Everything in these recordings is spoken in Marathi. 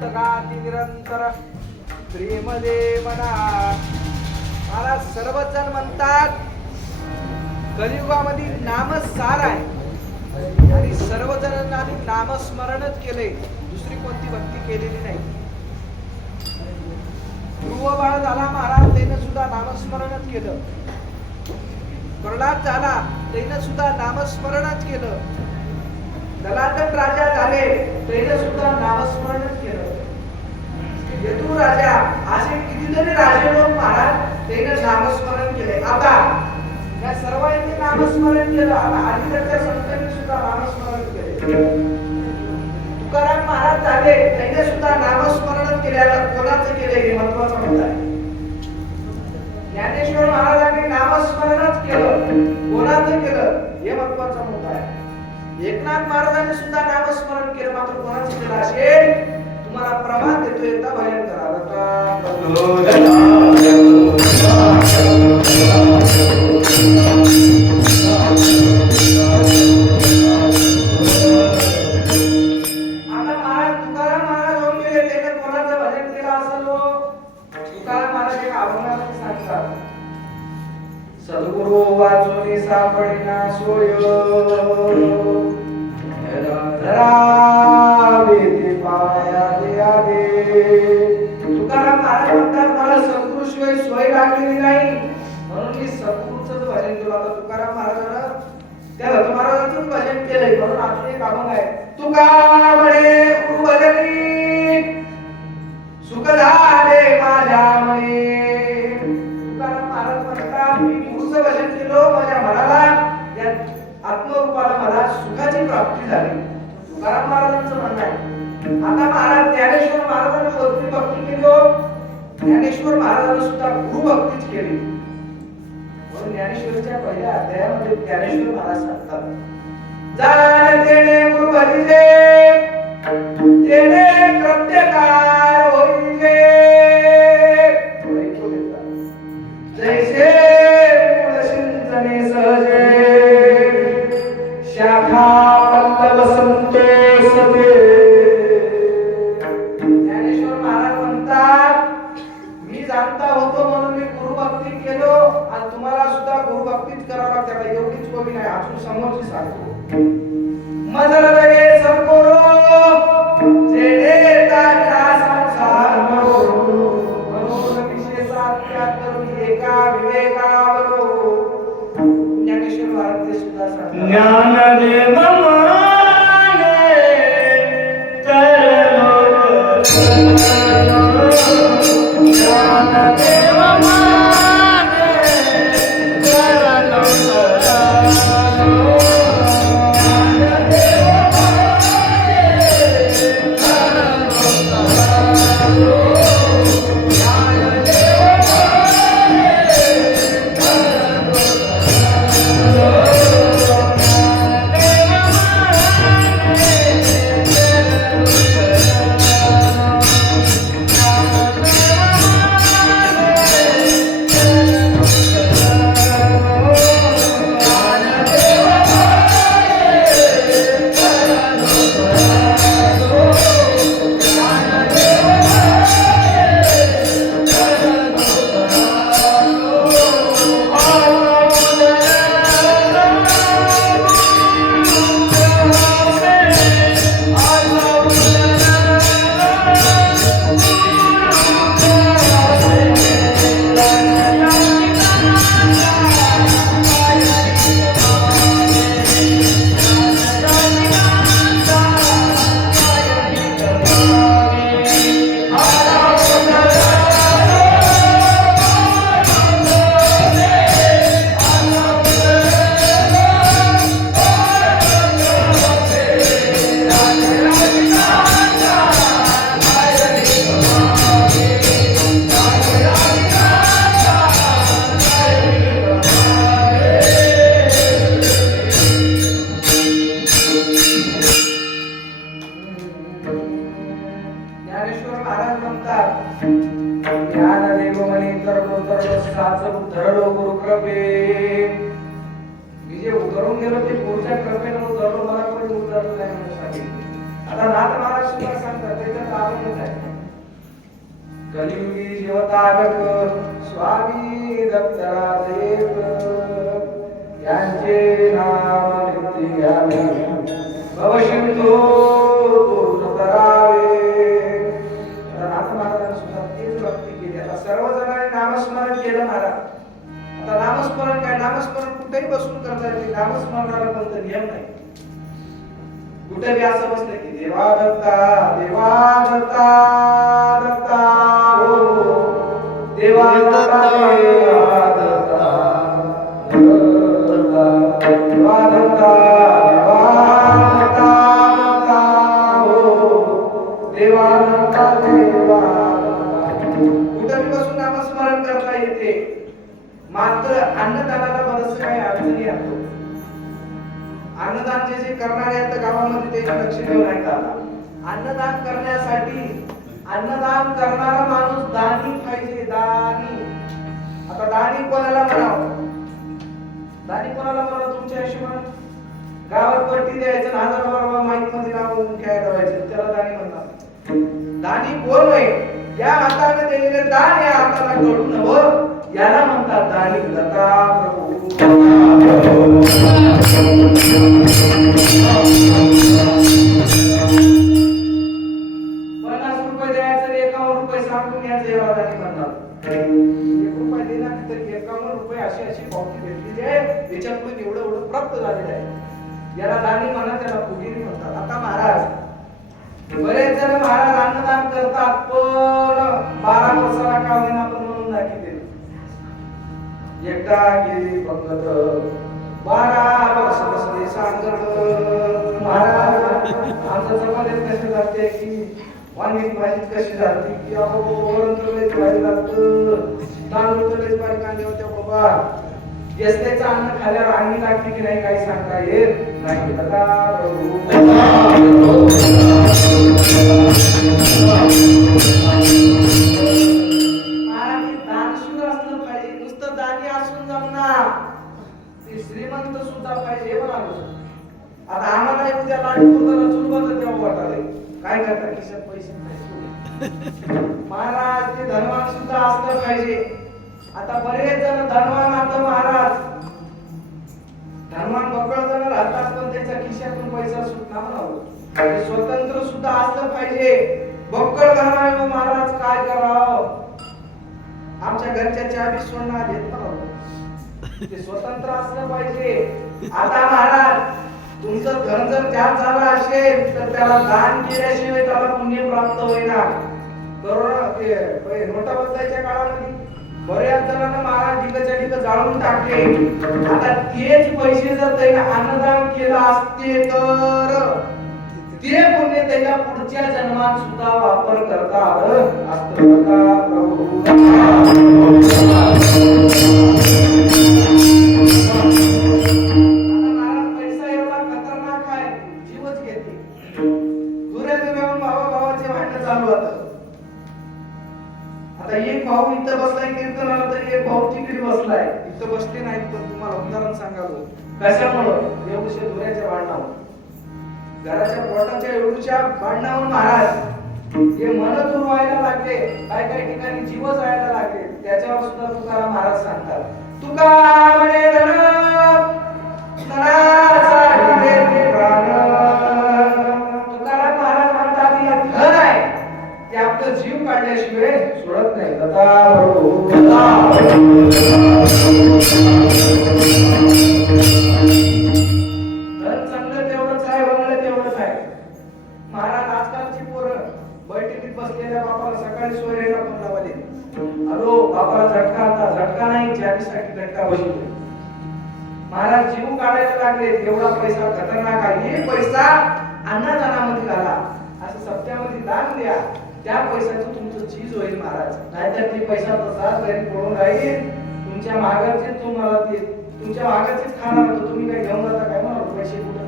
मस्तकाती निरंतर प्रेम दे मना. मला सर्वजण म्हणतात कलियुगामध्ये नामसार आहे. आणि सर्वजणांनी नामस्मरणच केले. दुसरी कोणती भक्ती केलेली नाही. ध्रुव बाळ झाला महाराज त्यानं सुद्धा नामस्मरणच केलं. प्रल्हाद झाला त्यानं सुद्धा नामस्मरणच केलं. दलाटन राजा झाले त्यानं सुद्धा नामस्मरणच केलं. यदू राजा असे कितीतरी राजे लोक महाराज त्यांना नामस्मरण केले. आता या सर्वांनी नामस्मरण केलं आता अलीकडच्या संतांनी सुद्धा नामस्मरण केले. तुकाराम महाराज झाले त्यांनी सुद्धा नामस्मरण केल्याला कोणाचं केले हे महत्वाचं मुद्दा आहे? ज्ञानेश्वर महाराजांनी नामस्मरणच केलं. कोणाचं केलं हे महत्वाचं मुद्दा आहे? एकनाथ महाराजांनी सुद्धा नामस्मरण केलं मात्र कोणाचं केलं असेल? तुम्हाला प्रमाण देतो एकदा भजन करा आता महाराज तुकाराम महाराज होऊन तुकाराम महाराज म्हणतात मला सद्गुरु सोय लागलेली नाही. म्हणून मी सद्गुरूच भजन केलं. आता तुकाराम महाराजांना त्या दत्त महाराजांचं भजन केलंय. म्हणून आपले एक अभंग आहे. तुका गुरु भजनी सुख झाले माझ्या मने तुकाराम महाराज म्हणतात मी गुरुचं भजन केलं. माझ्या मनाला या आत्मरूपाला मला सुखाची प्राप्ती झाली. तुकाराम महाराजांचं म्हणणं आहे. आता महाराज ज्ञानेश्वर महाराजांनी भक्ती भक्ती केली हो. ज्ञानेश्वर महाराजांनी सुद्धा गुरु भक्तीच केली. म्हणून ज्ञानेश्वरीच्या पहिल्या अध्यायामध्ये ज्ञानेश्वर महाराज सांगतात. जाण तेने गुरु भजिले तेने कृत्य होईले म्हणतात ज्ञान देव म्हणे तरलो तरलो धरलो गुरु कृपे मी जे उतरून गेलो ते गुरुच्या कृपेनं उतरलो मला कोणी उतरलं नाही म्हणून सांगितलं. आता नाथ महाराज सुद्धा सांगतात त्याच्यात आनंदच आहे. कलियुगी जीवतारक स्वामी बसून करता येते नामस्मरणाला कोणता नियम नाही. कुठे बी असं बसलं की देवा दत्ता देवा दत्ता दत्ता हो देवा दत्ता अन्नदान जे जे करणारे आहेत गावामध्ये ते लक्ष देऊन आहेत अन्नदान करण्यासाठी अन्नदान करणारा माणूस दानी पाहिजे दानी. आता दानी कोणाला म्हणावं? दानी कोणाला म्हणावं तुमच्या हिशोबाने? गावात पट्टी द्यायचं हजार बारा माईकमध्ये नाव काय लावायचं त्याला दानी म्हणतात. दानी कोण आहे? या हाताने दिलेले दान या हाताला कडून हवं. याला म्हणतात दानी लता प्रभू. Thank you. वांग्याची भाजी कशी जाते की अहो वरण तर लयच भारी लागतं. तांदूळ तर लयच भारी कांदे होते बाबा. येसल्याचं अन्न खाल्यावर अंगी लागते की नाही काही सांगता येत नाही. दादा श्रीमंत सुद्धा पाहिजे हे म्हणालो आता आम्हाला उद्या लाडपूरला चुलबंद तेव्हा वाटाले. काय करता खिशात पैसे महाराज ते धनवान सुद्धा असलं पाहिजे. आता बरेच जण धनवान आता महाराज. धनवान बकळ जण राहतात पण त्याच्या खिशातून पैसा सुटणार म्हणावं हो. स्वतंत्र सुद्धा असलं पाहिजे. बक्कळ धनवान हो महाराज काय करावं? आमच्या घरच्या चाबी सोडणार येत नव्हतं हो. ते स्वतंत्र असलं पाहिजे. आता महाराज तुमचं धन जर त्यात झालं असेल तर त्याला दान केल्याशिवाय त्याला पुण्य प्राप्त होईना. करोना नोटा बदलायच्या काळामध्ये बऱ्याच जणांना महाराज ढिकच्या ढिक जाळून टाकले. आता तेच पैसे जर त्याने अन्नदान केलं असते तर ते पुण्य त्याच्या पुढच्या जन्मात सुद्धा वापर करता आलं असतं प्रभू. इथं बसले नाहीत पण तुम्हाला उदाहरण सांगालो कशामुळं? एवढ्या भांडणावर घराच्या पोटाच्या एवढूच्या भांडणावर महाराज हे मन दूर व्हायला लागले काय काही ठिकाणी जीव जायला लागले. त्याच्यावर सुद्धा तुकाराम महाराज सांगतात तुका म्हणे तुकाराम महाराज म्हणतात धन आहे ते आपलं जीव काढल्याशिवाय सोडत नाही. दत्ता महाराज झटका आता झटका नाही झटका महाराज जीव काढायला लागले एवढा पैसा खतरनाक आहे. हे पैसा अन्नदानामध्ये घाला. असं सप्त्यामध्ये दान द्या. त्या पैशाचं तुमचं चीज होईल महाराज. नाहीतर ते पैसा तसाच घरी पडून राहील. तुमच्या मागाचे तुम्हाला ते तुमच्या मागाचेच खाणार होतो तुम्ही काय घेऊन जाता काय म्हणा पैसे कुठं?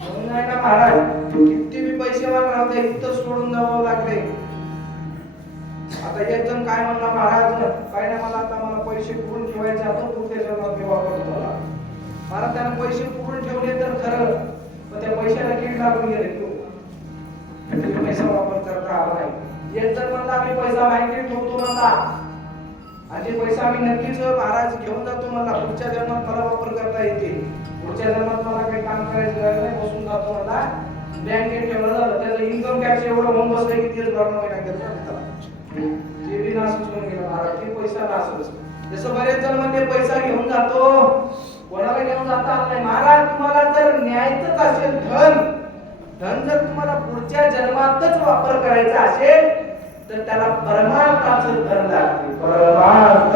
म्हणून आहे ना महाराज किती बी पैसे राहू दे इथं सोडून जावं लागले. आता एक जण काय म्हणला महाराज? काय नाही मला आता मला पैसे कुठून ठेवायचे आता पुढच्या मी वापरतो मला महाराज त्यानं पैसे कुठून ठेवले तर खरं पण त्या पैशाला कीड लागून गेले तो. पैसा वापर करता आला नाही. एक जण म्हणला मी पैसा पैसा बँकेत ठेवतो म्हणला आणि पैसा आम्ही नक्कीच महाराज घेऊन जातो मला पुढच्या जन्मात मला वापर करता येते पुढच्या जन्मात मला काही काम करायचं गरज नाही बसून जातो मला. बँकेत ठेवलं झालं त्याचं इन्कम टॅक्स एवढं होऊन बसलं की तेच भरणं महिना घेतलं ते बी नासच होऊन गेलं महाराज ते पैसा नासच. जसं बरेच जण म्हणजे पैसा घेऊन जातो. कोणाला घेऊन जाता आलं नाही. महाराज तुम्हाला जर न्यायचंच असेल धन धन जर तुम्हाला पुढच्या जन्मातच वापर करायचा असेल तर त्याला परमार्थाचे धर लागते. परमार्थ